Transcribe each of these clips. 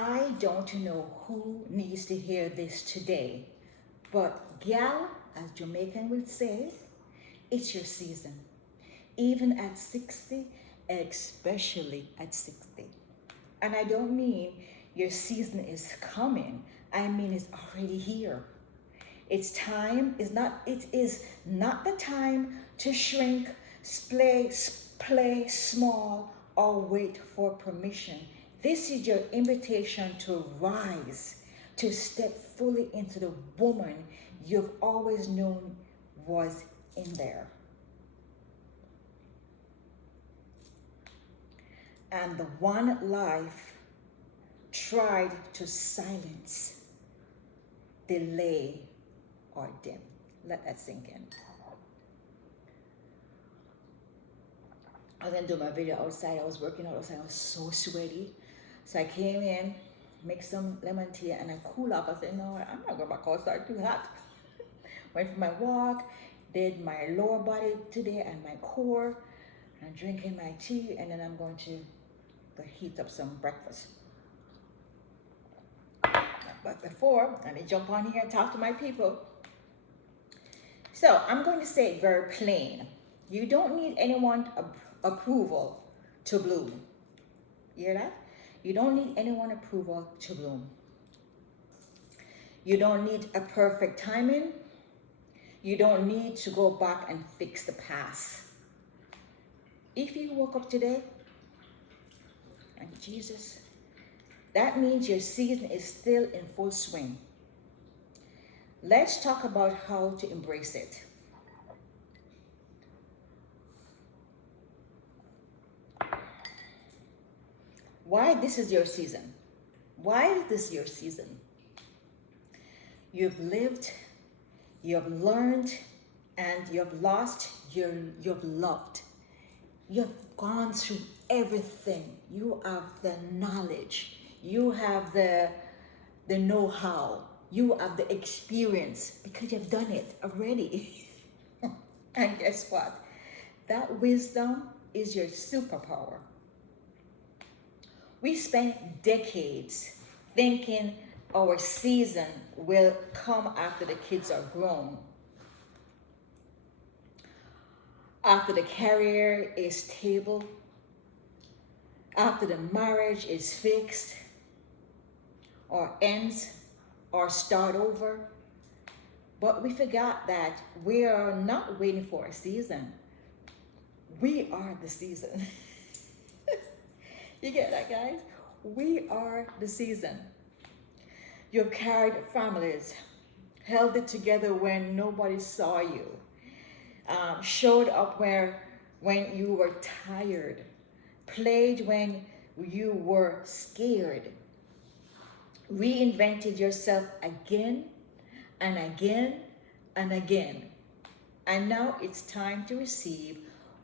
I don't know who needs to hear this today, but gal, as Jamaican would say, it's your season. Even at 60, especially at 60. And I don't mean your season is coming. I mean it's already here. It is not the time to shrink, play small, or wait for permission. This is your invitation to rise, to step fully into the woman you've always known was in there. And the one life tried to silence, delay, or dim. Let that sink in. I was gonna do my video outside. I was working out outside. I was so sweaty. So I came in, mixed some lemon tea, and I cool off. I said, no, I'm not going back outside too hot. Went for my walk, did my lower body today and my core. I'm drinking my tea, and then I'm going to go heat up some breakfast. But before, let me jump on here and talk to my people. So I'm going to say it very plain. You don't need anyone's approval to bloom. You hear that? You don't need anyone's approval to bloom. You don't need a perfect timing. You don't need to go back and fix the past. If you woke up today, and Jesus, that means your season is still in full swing. Let's talk about how to embrace it. Why this is your season? Why is this your season? You've lived, you've learned, and you've lost, you've loved. You've gone through everything. You have the knowledge. You have the know-how. You have the experience because you've done it already. And guess what? That wisdom is your superpower. We spent decades thinking our season will come after the kids are grown, after the career is stable, after the marriage is fixed, or ends, or start over. But we forgot that we are not waiting for a season. We are the season. You get that, guys? We are the season. You've carried families, held it together when nobody saw you, showed up when you were tired, played when you were scared, reinvented yourself again and again and again. And now it's time to receive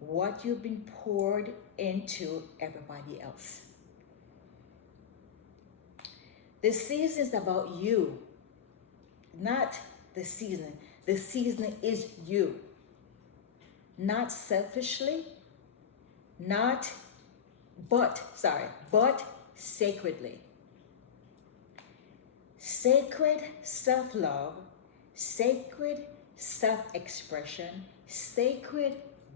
what you've been poured into everybody else. The season is about you, not the season. The season is you. Not selfishly, but sacredly. Sacred self-love, sacred self-expression, sacred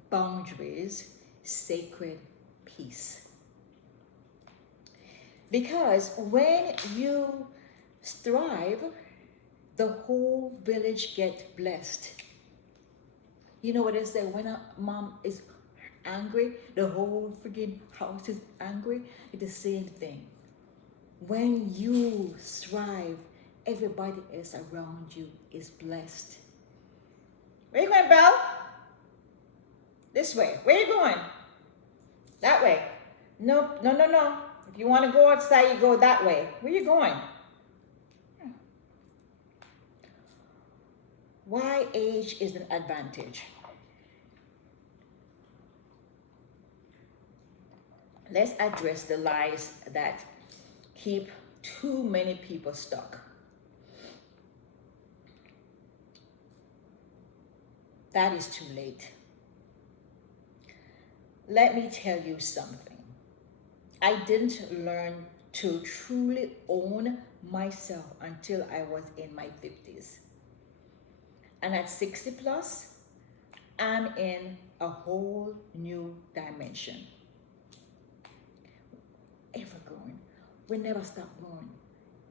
boundaries, sacred peace. Because when you thrive, the whole village gets blessed. You know what they say, when a mom is angry, the whole freaking house is angry. It's the same thing. When you thrive, everybody else around you is blessed. Where you going, Belle? This way. Where you going? That way. No. If you want to go outside, you go that way. Where you going? Why age is an advantage? Let's address the lies that keep too many people stuck. That is too late. Let me tell you something. I didn't learn to truly own myself until I was in my 50s. And at 60 plus, I'm in a whole new dimension. Ever growing. We never stop growing.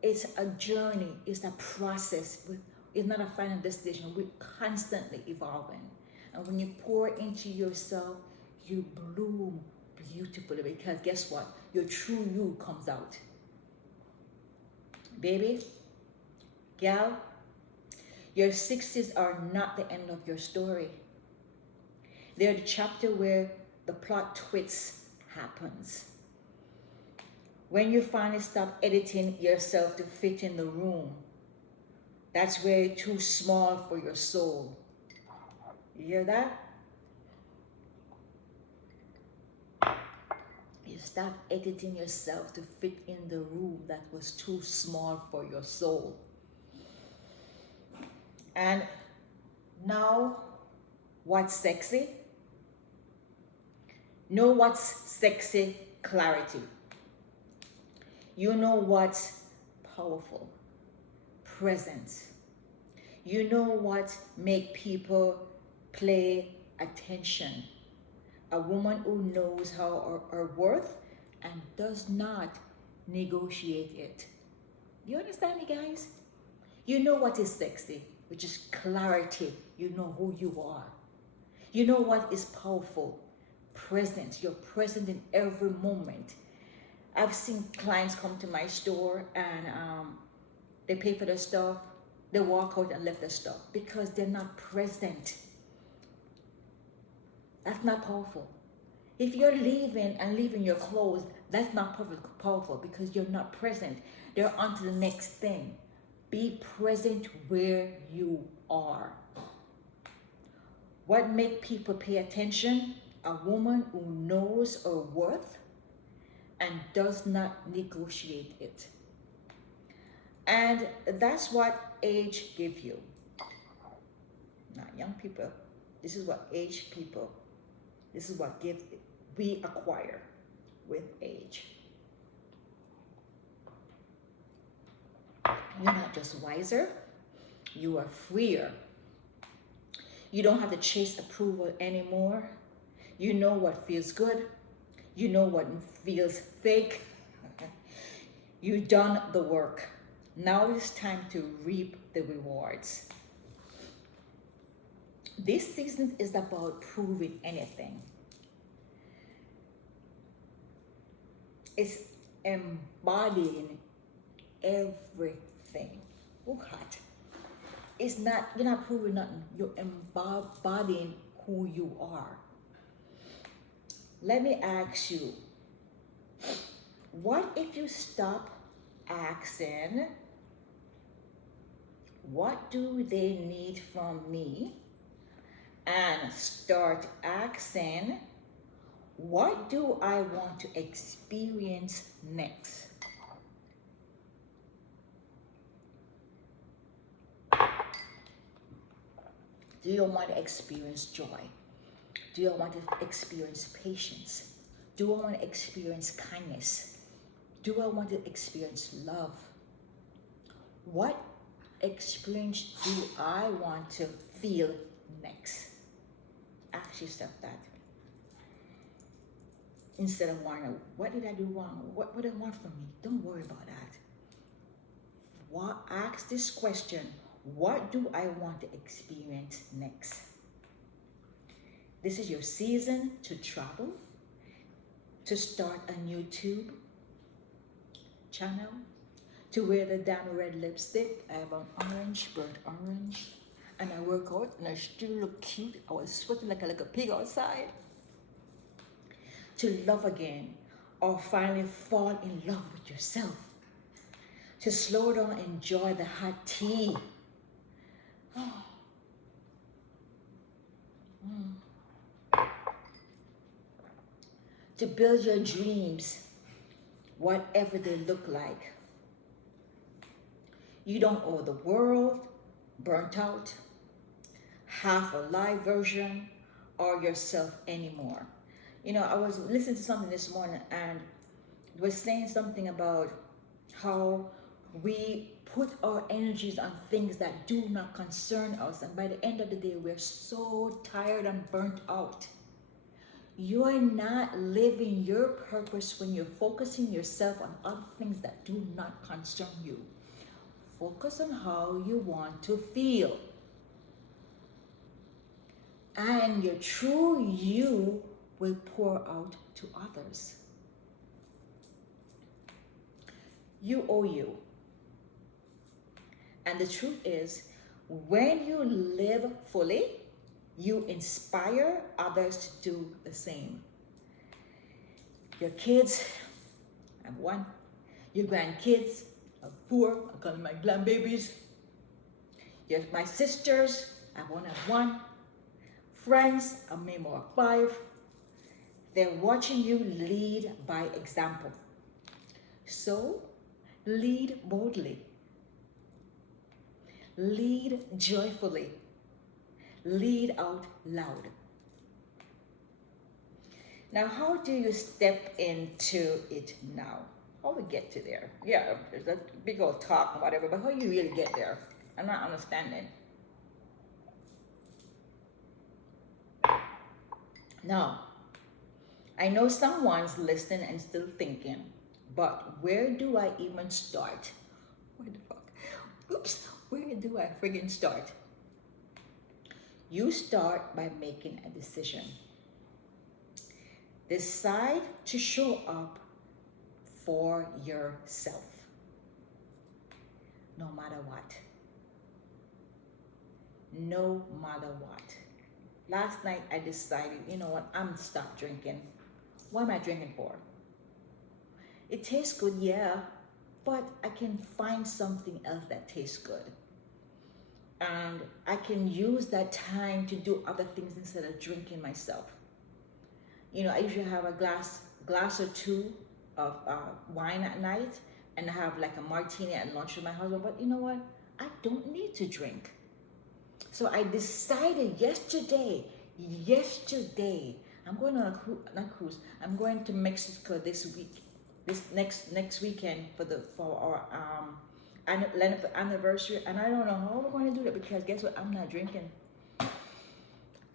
It's a journey, it's a process. It's not a final destination. We're constantly evolving. And when you pour into yourself, you bloom beautifully because guess what? Your true you comes out. Baby, gal, your 60s are not the end of your story. They're the chapter where the plot twist happens. When you finally stop editing yourself to fit in the room, that's where you're too small for your soul. You hear that? You stop editing yourself to fit in the room that was too small for your soul. And now, what's sexy? Know what's sexy? Clarity. You know what's powerful? Presence. You know what make people pay attention? A woman who knows her worth and does not negotiate it. You understand me, guys? You know what is sexy, which is clarity. You know who you are. You know what is powerful? Presence. You're present in every moment. I've seen clients come to my store and they pay for their stuff, they walk out and left their stuff because they're not present. That's not powerful. If you're leaving and leaving your clothes, that's not powerful because you're not present. They're on to the next thing. Be present where you are. What makes people pay attention? A woman who knows her worth and does not negotiate it. And that's what age gives you. Now, young people, this is what age people, this is what we acquire with age. You're not just wiser, you are freer. You don't have to chase approval anymore. You know what feels good. You know what feels fake. You've done the work. Now it's time to reap the rewards. This season is about proving anything. It's embodying everything. Oh, hot. It's not, you're not proving nothing. You're embodying who you are. Let me ask you, what if you stop asking, what do they need from me? And start asking, what do I want to experience next? Do you want to experience joy? Do you want to experience patience? Do I want to experience kindness? Do I want to experience love? What experience do I want to feel next? Ask yourself that. Instead of wondering, what did I do wrong? What do they want from me? Don't worry about that. Ask this question, what do I want to experience next? This is your season to travel, to start a new YouTube channel, to wear the damn red lipstick. I have an orange, burnt orange, and I work out and I still look cute. I was sweating like a pig outside. To love again, or finally fall in love with yourself. To slow down and enjoy the hot tea. Oh. To build your dreams, whatever they look like. You don't owe the world, burnt out, half a live version, or yourself anymore. You know, I was listening to something this morning and was saying something about how we put our energies on things that do not concern us, and by the end of the day, we're so tired and burnt out. You're not living your purpose when you're focusing yourself on other things that do not concern you. Focus on how you want to feel. And your true you will pour out to others. You owe you. And the truth is, when you live fully, you inspire others to do the same. Your kids, I have one. Your grandkids, I have four. I call them my grandbabies. My sisters, I have one. Friends, I may more five. They're watching you lead by example. So, lead boldly. Lead joyfully. Lead out loud. Now, how do you step into it now? How do we get to there? Yeah, there's a big old talk and whatever, but how do you really get there? I'm not understanding. Now, I know someone's listening and still thinking, but where do I even start? Where the fuck? Oops, where do I friggin' start? You start by making a decision. Decide to show up for yourself, no matter what. No matter what. Last night I decided, you know what, I'm stop drinking. What am I drinking for? It tastes good, yeah, but I can find something else that tastes good. And I can use that time to do other things instead of drinking myself. You know, I usually have a glass or two of wine at night, and I have like a martini at lunch with my husband. But you know what? I don't need to drink. So I decided yesterday, I'm going on a cruise. I'm going to Mexico this week, this next weekend for our anniversary, and I don't know how we're going to do it because guess what? I'm not drinking.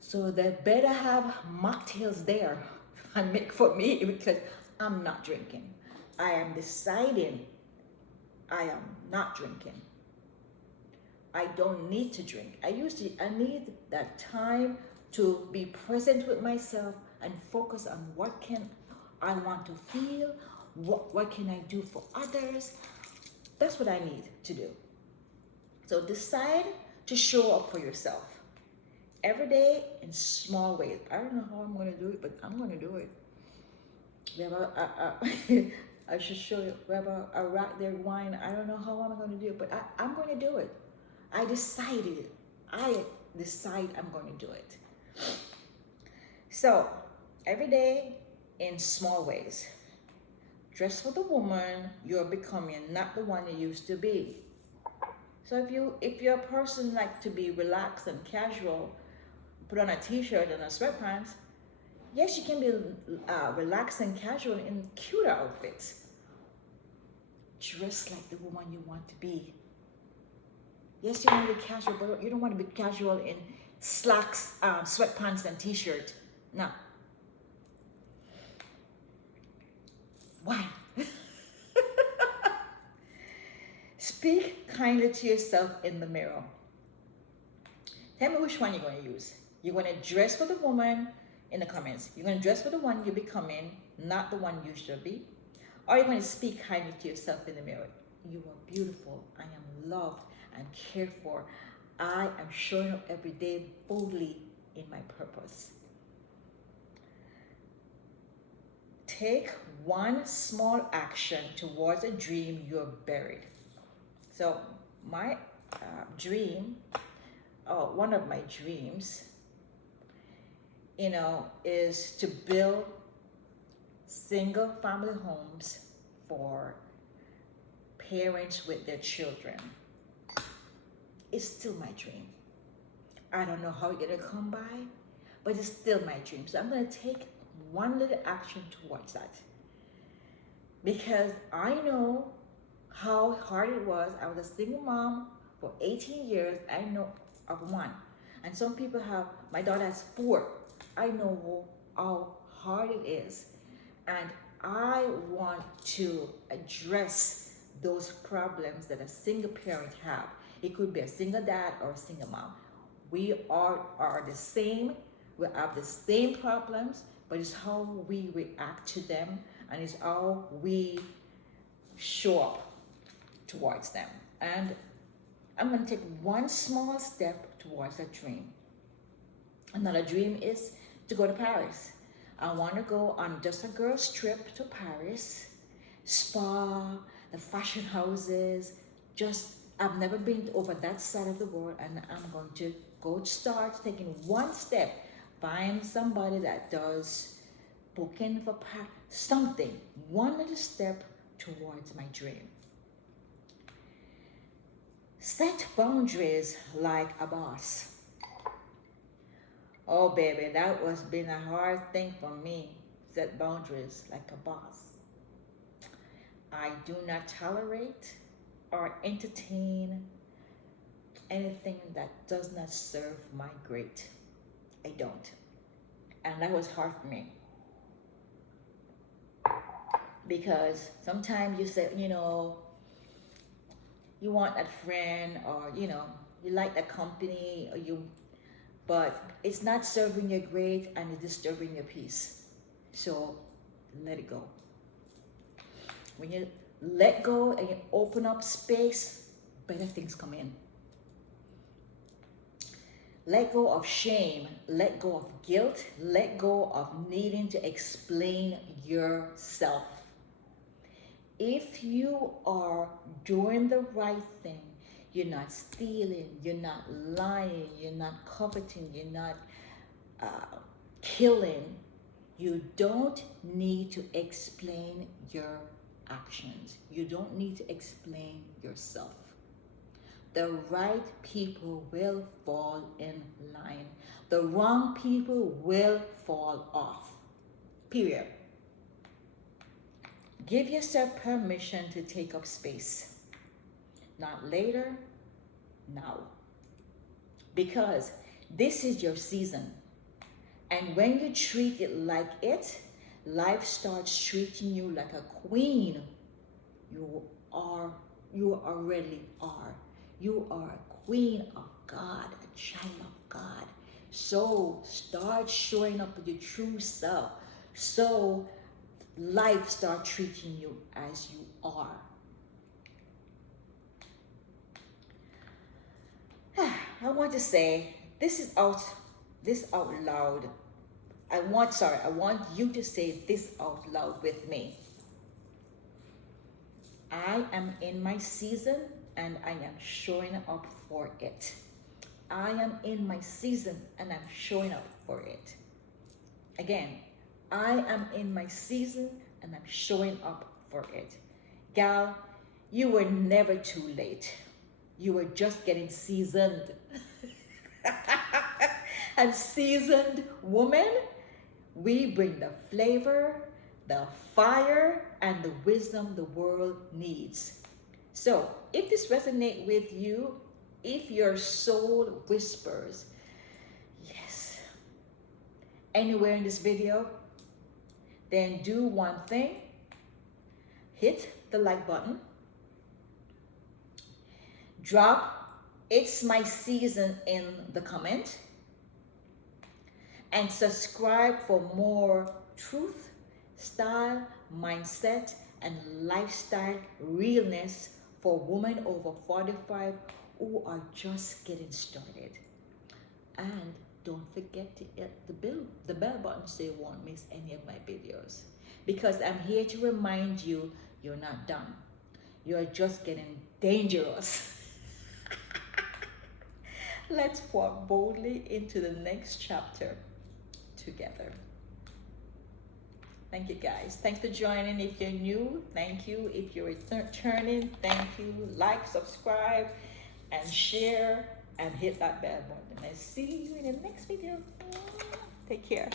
So they better have mocktails there and make for me because I'm not drinking. I am deciding I am not drinking. I don't need to drink. I need that time to be present with myself and focus on what can I want to feel, what can I do for others. That's what I need to do. So decide to show up for yourself every day in small ways. I don't know how I'm going to do it, but I'm going to do it. We have I should show you. We have a rack there wine. I don't know how I'm going to do it, but I'm going to do it. I decide I'm going to do it. So every day in small ways. Dress for the woman you're becoming, not the one you used to be. So if you're a person like to be relaxed and casual, put on a t-shirt and a sweatpants, yes, you can be relaxed and casual in cute outfits. Dress like the woman you want to be. Yes, you want to be casual, but you don't want to be casual in slacks, sweatpants, and t-shirt. No. Why? Speak kindly to yourself in the mirror. Tell me which one you're going to use. You're going to dress for the woman in the comments. You're going to dress for the one you're becoming, not the one you should be. Or you're going to speak kindly to yourself in the mirror. You are beautiful. I am loved. I'm cared for. I am showing up every day boldly in my purpose. Take one small action towards a dream you're buried. So my dream, one of my dreams, is to build single family homes for parents with their children. It's still my dream. I don't know how it's gonna come by, but it's still my dream. So I'm gonna take one little action towards that. because I know how hard it was. I was a single mom for 18 years. I know of one. And some people have, my daughter has four. I know how hard it is. And I want to address those problems that a single parent have. It could be a single dad or a single mom. We are the same. We have the same problems, but it's how we react to them and it's how we show up towards them. And I'm going to take one small step towards that dream. Another dream is to go to Paris. I want to go on just a girl's trip to Paris, spa, the fashion houses. Just, I've never been over that side of the world, and I'm going to go start taking one step. Find somebody that does booking for something, one little step towards my dream. Set boundaries like a boss. Oh baby, that was been a hard thing for me. Set boundaries like a boss. I do not tolerate or entertain anything that does not serve my great. I don't. And that was hard for me. Because sometimes you say, you know, you want that friend, or you know, you like that company, or but it's not serving your great and it's disturbing your peace. So let it go. When you let go and you open up space, better things come in. Let go of shame, let go of guilt, let go of needing to explain yourself. If you are doing the right thing, you're not stealing, you're not lying, you're not coveting, you're not killing, you don't need to explain your actions. You don't need to explain yourself. The right people will fall in line. The wrong people will fall off. Period. Give yourself permission to take up space. Not later, now. Because this is your season. And when you treat it like it, life starts treating you like a queen. You already are. You are a queen of God, a child of God. So start showing up with your true self. So life start treating you as you are. I want to say this out loud. I want you to say this out loud with me. I am in my season and I am showing up for it. I am in my season and I'm showing up for it. Again, I am in my season and I'm showing up for it. Gal, you were never too late. You were just getting seasoned. And seasoned woman, we bring the flavor, the fire, and the wisdom the world needs. So if this resonates with you, if your soul whispers, yes, anywhere in this video, then do one thing. Hit the like button. Drop "It's my season" in the comment. And subscribe for more truth, style, mindset, and lifestyle realness for women over 45 who are just getting started. And don't forget to hit the bell button so you won't miss any of my videos. Because I'm here to remind you, you're not done. You're just getting dangerous. Let's walk boldly into the next chapter together. Thank you guys. Thanks for joining. If you're new, thank you. If you're returning, thank you. Like, subscribe, and share, and hit that bell button. And see you in the next video. Take care.